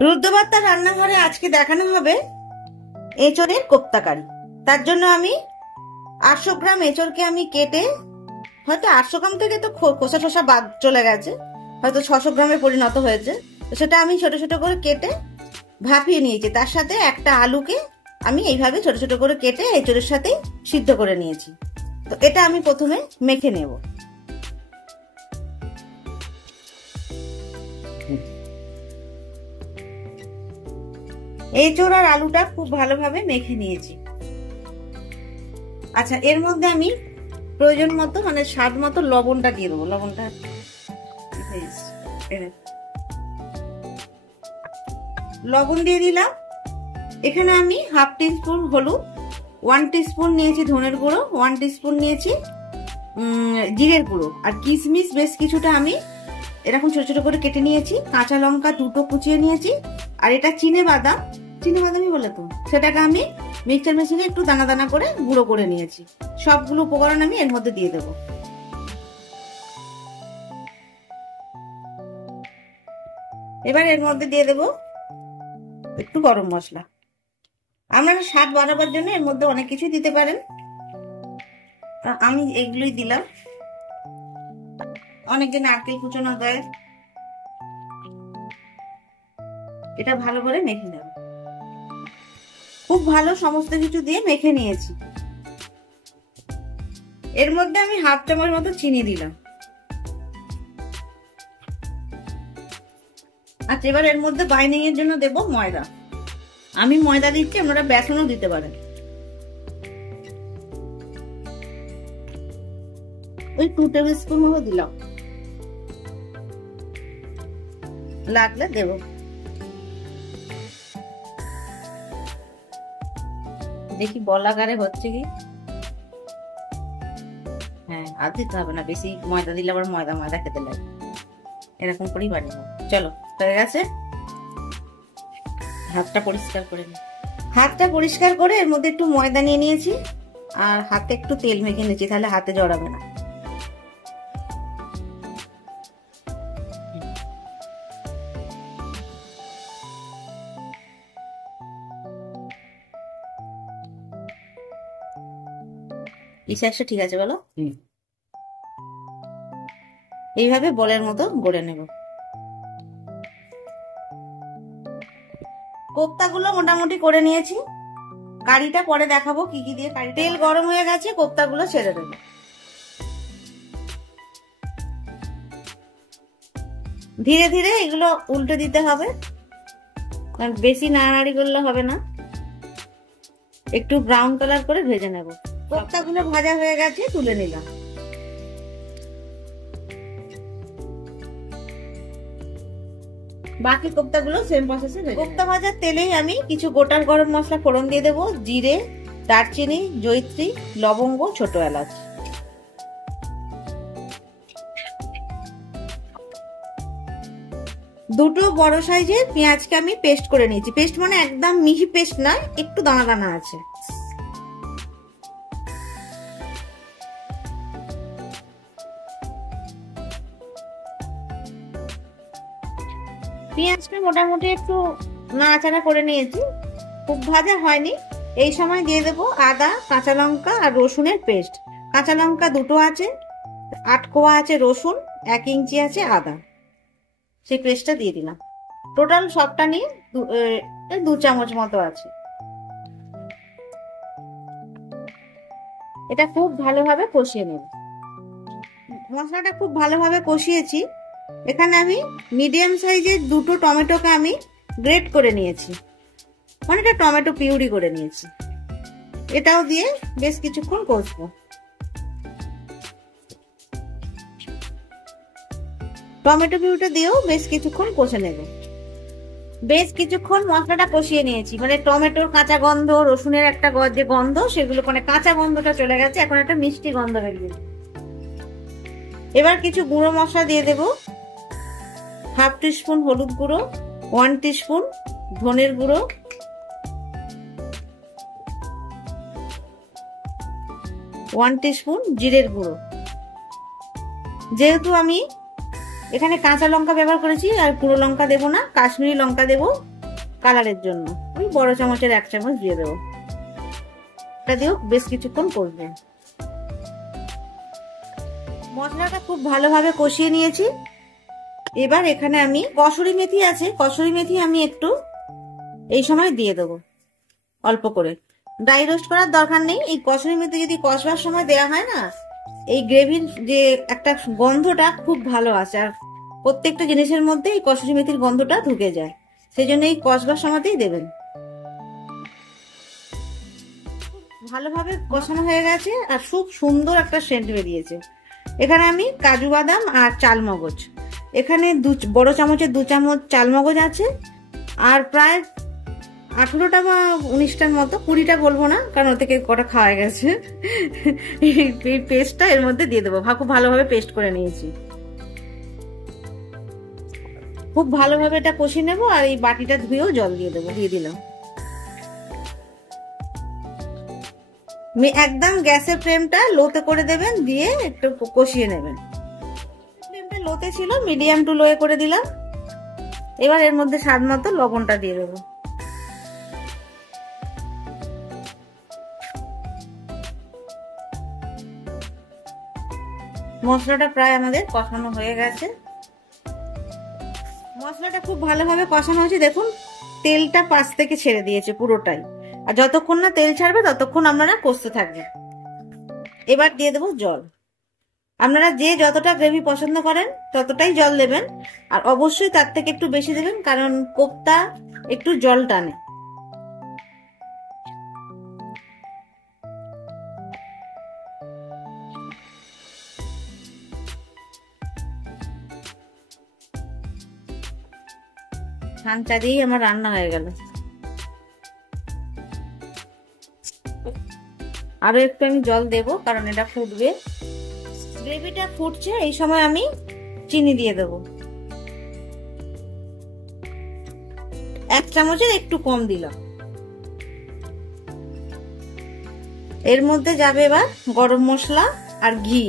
রুদ্রবার্তার রান্নাঘরে আজকে দেখানো হবে এঁচড়ের কোপ্তাকারি। তার জন্য আমি 800 গ্রাম এঁচড়কে আমি কেটে, হয়তো 800 গ্রাম থেকে তো খোসা টোসা বাদ চলে গেছে, হয়তো 600 গ্রামে পরিণত হয়েছে, তো সেটা আমি ছোট ছোট করে কেটে ভাপিয়ে নিয়েছি। তার সাথে একটা আলুকে আমি এইভাবে ছোট ছোট করে কেটে এঁচড়ের সাথে সিদ্ধ করে নিয়েছি। তো এটা আমি প্রথমে মেখে নেব। এঁচড় আর আলুটা খুব ভালোভাবে মেখে নিয়েছি। আচ্ছা, এর মধ্যে আমি প্রয়োজন মতো মানে স্বাদ মতো লবণটা দিয়ে দেবো। লবণটা লবণ দিয়ে দিলাম। এখানে আমি হাফ টিস্পুন হলুদ, 1 টিস্পুন নিয়েছি ধনের গুঁড়ো, 1 টিস্পুন নিয়েছি জিরের গুঁড়ো, আর কিশমিশ বেশ কিছুটা আমি এরকম ছোট ছোট করে কেটে নিয়েছি। কাঁচা লঙ্কা 2টো কুচিয়ে নিয়েছি। আর এটা চিনে বাদামই বলে তো, সেটাকে আমি মিক্সচার মেশিনে একটু দানা দানা করে গুঁড়ো করে নিয়েছি। সবগুলো উপকরণ আমি এর মধ্যে দিয়ে দেবো। এবার এর মধ্যে দিয়ে দেবো একটু গরম মশলা। আপনারা স্বাদ বাড়াবার জন্য এর মধ্যে অনেক কিছু দিতে পারেন, আমি এগুলোই দিলাম। অনেকে নারকেল কুচনো দেয়। এটা ভালো করে মেখে নেব। খুব ভালো সমস্ত কিছু দিয়ে মেখে নিয়েছি। এর মধ্যে আমি হাফ চামচ মতো চিনি দিলাম। আচ্ছা, এবার এর মধ্যে বাইন্ডিং এর জন্য দেব ময়দা। আমি ময়দা দিচ্ছি, আপনারা বেসনও দিতে পারেন। ওই 2 টেবিল স্পুন মতো দিলাম, লাগলে দেব। দেখি বল আকারে হচ্ছে কি। হ্যাঁ, আর দিতে হবে না বেশি, ময়দা দিলে আবার ময়দা ময়দা খেতে লাগে। এরকম করেই বানিয়ে নেব। চলো, হয়ে গেছে। হাতটা পরিষ্কার করে নিই। হাতটা পরিষ্কার করে এর মধ্যে একটু ময়দা নিয়ে নিয়েছি, আর হাতে একটু তেল মেখে নিয়েছি, তাহলে হাতে জড়াবে না। এই সাইজটা ঠিক আছে বলো? এইভাবে বলের মতো গড়ে নেব। কোপ্তাগুলো মোটামুটি করে নিয়েছি। কারিটা পরে দেখাবো কি কি দিয়ে কারি। তেল গরম হয়ে গেছে, কোপ্তাগুলো ছেড়ে দেবো। ধীরে ধীরে এগুলো উল্টে দিতে হবে, কারণ বেশি নাড়ানাড়ি করলে হবে না। একটু ব্রাউন কালার করে ভেজে নেব। কোপ্তাগুলো ভাজা হয়ে গেছে, তুলে নিলাম। বাকি কোপ্তাগুলো সেম প্রসেসে ভেজে। কোপ্তা ভাজার তেলেই আমি কিছু গোটা গরম মশলা ফোড়ন দিয়ে দেবো। জিরে, দারচিনি, জয়িত্রী, লবঙ্গ, ছোট এলাচ। দুটো বড় সাইজের পেঁয়াজকে আমি পেস্ট করে নিয়েছি। পেস্ট মানে একদম মিহি পেস্ট নয়, একটু দানা দানা আছে। পেঁয়াজটা মোটামুটি একটু নাড়াচাড়া করে নিয়েছি, খুব ভাজা হয়নি। এই সময় দিয়ে দেবো আদা, কাঁচা লঙ্কা আর রসুনের পেস্ট। কাঁচা লঙ্কা 2টো আছে, 8 কোয়া আছে রসুন, 1 ইঞ্চি আছে আদা, সেই পেস্টটা দিয়ে দিলাম। টোটাল সবটা নিয়ে 2 চামচ মতো আছে। এটা খুব ভালোভাবে কষিয়ে নেব। মশলাটা খুব ভালোভাবে কষিয়েছি। এখানে আমি মিডিয়াম সাইজের 2টো টমেটোকে আমি গ্রেট করে নিয়েছি, অনেকটা টমেটো পিউরি করে নিয়েছি। এটাও দিয়ে বেশ কিছুক্ষণ কষবো। টমেটো পিউরিটা দিয়েও বেশ কিছুক্ষণ কষে নেব। বেশ কিছুক্ষণ মশলাটা কষিয়ে নিয়েছি, মানে টমেটোর কাঁচা গন্ধ, রসুনের একটা যে গন্ধ, সেগুলো মানে কাঁচা গন্ধটা চলে গেছে। এখন একটা মিষ্টি গন্ধ বেরিয়েছে। এবার কিছু গুঁড়ো মশলা দিয়ে দেব। হাফ টিস্পুন হলুদ গুঁড়ো, 1 টিস্পুন ধনের গুঁড়ো, 1 টিস্পুন জিরের গুঁড়ো। যেহেতু আমি এখানে কাঁচা লঙ্কা ব্যবহার করেছি, আর পুরো লঙ্কা দেবো না, কাশ্মীরি লঙ্কা দেবো কালারের জন্য। ওই বড় চামচের 1 চামচ দিয়ে দেবো। এটা দিয়েও বেশ কিছুক্ষণ করবে। মশলাটা খুব ভালোভাবে কষিয়ে নিয়েছি। এবার এখানে আমি কসুরি মেথি আছে, কসুরি মেথি আমি একটু এই সময় দিয়ে দেবো অল্প করে। ড্রাই রোস্ট করার দরকার নেই। এই কসুরি মেথি যদি কষবার সময় দেওয়া হয় না, এই গ্রেভির যে একটা গন্ধটা খুব ভালো আসে, আর প্রত্যেকটা জিনিসের মধ্যে এই কসুরি মেথির গন্ধটা ঢুকে যায়, সেই জন্য এই কষবার সময়তেই দেবেন। ভালোভাবে কষানো হয়ে গেছে আর খুব সুন্দর একটা সেন্ট বেরিয়েছে। এখানে আমি কাজু বাদাম আর চালমগজ, এখানে বড় চামচের 2 চামচ চালমগজ আছে, আর প্রায় 18টা বা 19টার মতো, 20টা বলবো না কারণ ওর থেকে কটা খাওয়া গেছে। এই পেস্টটা এর মধ্যে দিয়ে দেবো। খুব ভালোভাবে পেস্ট করে নিয়েছি। খুব ভালোভাবে এটা কষিয়ে নেবো, আর এই বাটিটা ধুয়েও জল দিয়ে দেবো। দিয়ে দিলাম। একদম গ্যাসের ফ্লেমটা লোতে করে দেবেন, দিয়ে একটু কষিয়ে নেবেন। ফ্লেমটা লোতে ছিল, মিডিয়াম টু লো করে দিলাম। এবার এর মধ্যে স্বাদ মতো লবণটা দিয়ে দেবো। মশলাটা প্রায় আমাদের কষানো হয়ে গেছে। মশলাটা খুব ভালোভাবে কষানো হয়েছে, দেখুন তেলটা পাশ থেকে ছেড়ে দিয়েছে পুরোটাই। আর যতক্ষণ না তেল ছাড়বে ততক্ষণ আপনারা কষতে থাকবেন। এবার দিয়ে দেবো জল। আপনারা যে যতটা গ্রেভি পছন্দ করেন ততটাই জল দেবেন, আর অবশ্যই তার থেকে একটু বেশি দেবেন, কারণ কোপ্তা একটু জল টানে। ঠান্ডা দিয়েই আমার রান্না হয়ে গেল। আরো একটু আমি জল দেব, কারণ এটা ফুটবে। গ্রেভিটা ফুটছে, এই সময় আমি চিনি দিয়ে দেব। 1 চামচের একটু কম দিলাম। এর মধ্যে যাবে এবার গরম মশলা আর ঘি।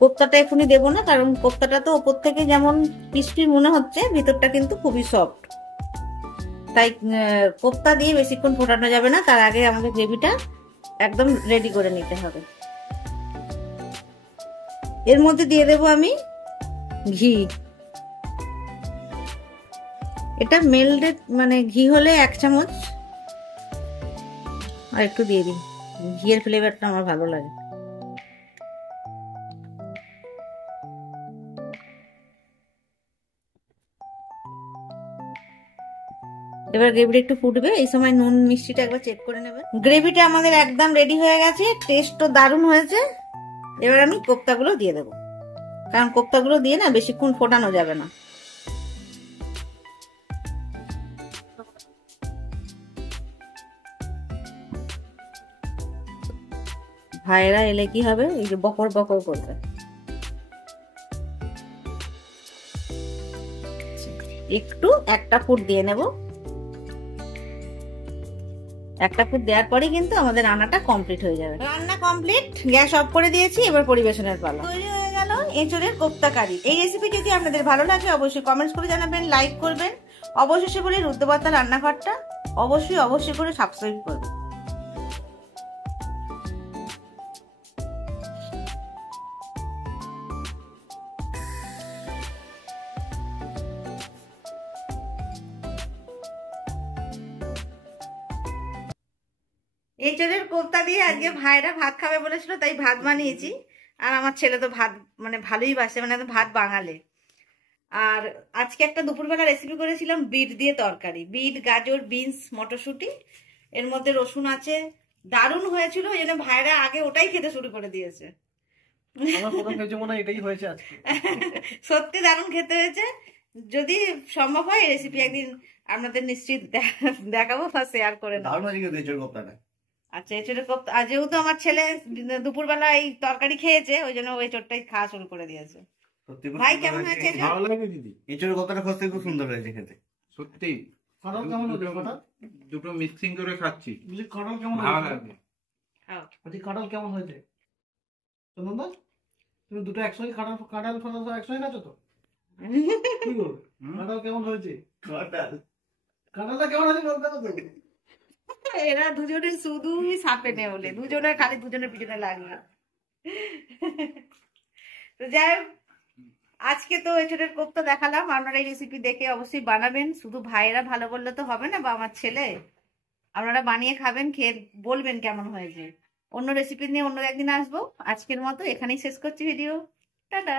কোপ্তাটা এখনই দেবো না, কারণ কোপ্তাটা তো ওপর থেকে যেমন ক্রিস্পি মনে হচ্ছে, ভিতরটা কিন্তু খুবই সফট। তাই কোপ্তা দিয়ে বেশিক্ষণ ফোটানো যাবে না, তার আগে আমাদের গ্রেভিটা একদম রেডি করে নিতে হবে। এর মধ্যে দিয়ে দেবো আমি ঘি। এটা মেল্টেড মানে ঘি হলে 1 চামচ, আর একটু দিয়ে দিই, ঘিয়ের ফ্লেভারটা আমার ভালো লাগে। এবার গ্রেভিটা একটু ফুটবে, এই সময় নুন মিষ্টিটা একবার চেক করে নেবেন। গ্রেভিটা আমাদের একদম রেডি হয়ে গেছে, টেস্টও দারুণ হয়েছে। এবার আমি কোপ্তাগুলো দিয়ে দেবো, কারণ কোপ্তাগুলো দিয়ে না বেশিক্ষণ ফোটানো যাবে না। ভাইয়েরা এলে কি হবে, এই যে বকর বকর করবে। একটু 1টা ফুট দিয়ে নেব। 1টা ফুট দেওয়ার পরে কিন্তু আমাদের রান্নাটা কমপ্লিট হয়ে যাবে। রান্না কমপ্লিট, গ্যাস অফ করে দিয়েছি। এবার পরিবেশনের পালা। তৈরি হয়ে গেল এঁচোড়ের কোপ্তা কারি। এই রেসিপি যদি আপনাদের ভালো লাগে অবশ্যই কমেন্টস করে জানাবেন, লাইক করবেন। অবশেষে বলি রুদ্রবার্তা রান্নাঘরটা অবশ্যই করে সাবস্ক্রাইব করবেন। এঁচোড়ের কোপ্তা দিয়ে আজকে ভাইরা ভাত খাবে বলেছিল, তাই ভাত বানিয়েছি। আর আমার ছেলে তো ভাত মানে ভালোই বাসে, মানে ভাত বাঙালে। আর আজকে একটা দুপুরবেলা রেসিপি করেছিলাম বিট দিয়ে তরকারি, বিট গাজর বিনস মটরশুঁটি, এর মধ্যে রসুন আছে। দারুণ হয়েছিল, এই জন্য ভাইরা আগে ওটাই খেতে শুরু করে দিয়েছে। সত্যি দারুণ খেতে হয়েছে। যদি সম্ভব হয় রেসিপি একদিন আপনাদের নিশ্চিত দেখাবো বা শেয়ার করে নেবো। আচ্ছা, এঁচোড়ের কোপ্তা, আর যেহেতু আমার ছেলে দুপুরবেলা এই তরকারি খেয়েছে, ওই জন্য ওই চোরটাই খাওয়া শুরু করে দিয়েছে। ভাই কেমন হয়েছে? ভালো লাগে দিদি, এঁচোড়ের কোপ্তাটা খেতে খুব সুন্দর হয়েছে খেতে। সত্যি কাঁঠাল কেমন হয়েছে? দুটো মিক্সিং করে খাচ্ছি। কাঁঠাল কেমন ভালো লাগে? কাঁঠাল কেমন হয়েছে? তুমি দুটো একসঙ্গে কাঁঠাল একসঙ্গে খাচ্ছ তো? কি করবে? কাঁঠাল কেমন হয়েছে? কাঁঠালটা কেমন আছে বলতে হবে তো। এরা দুজনে শুধু সাপে নেওলে, দুজনে খালি দুজনের পিছনে লাগলো। তো যাই হোক, আজকে তো এঁচোড়ের কোপ্তা দেখালাম। আপনারা এই রেসিপি দেখে অবশ্যই বানাবেন। শুধু ভাইয়েরা ভালো বললে তো হবে না, বা আমার ছেলে। আপনারা বানিয়ে খাবেন, খেয়ে বলবেন কেমন হয়েছে। অন্য রেসিপি নিয়ে অন্য একদিন আসবো। আজকের মতো এখানেই শেষ করছি ভিডিও। টাটা।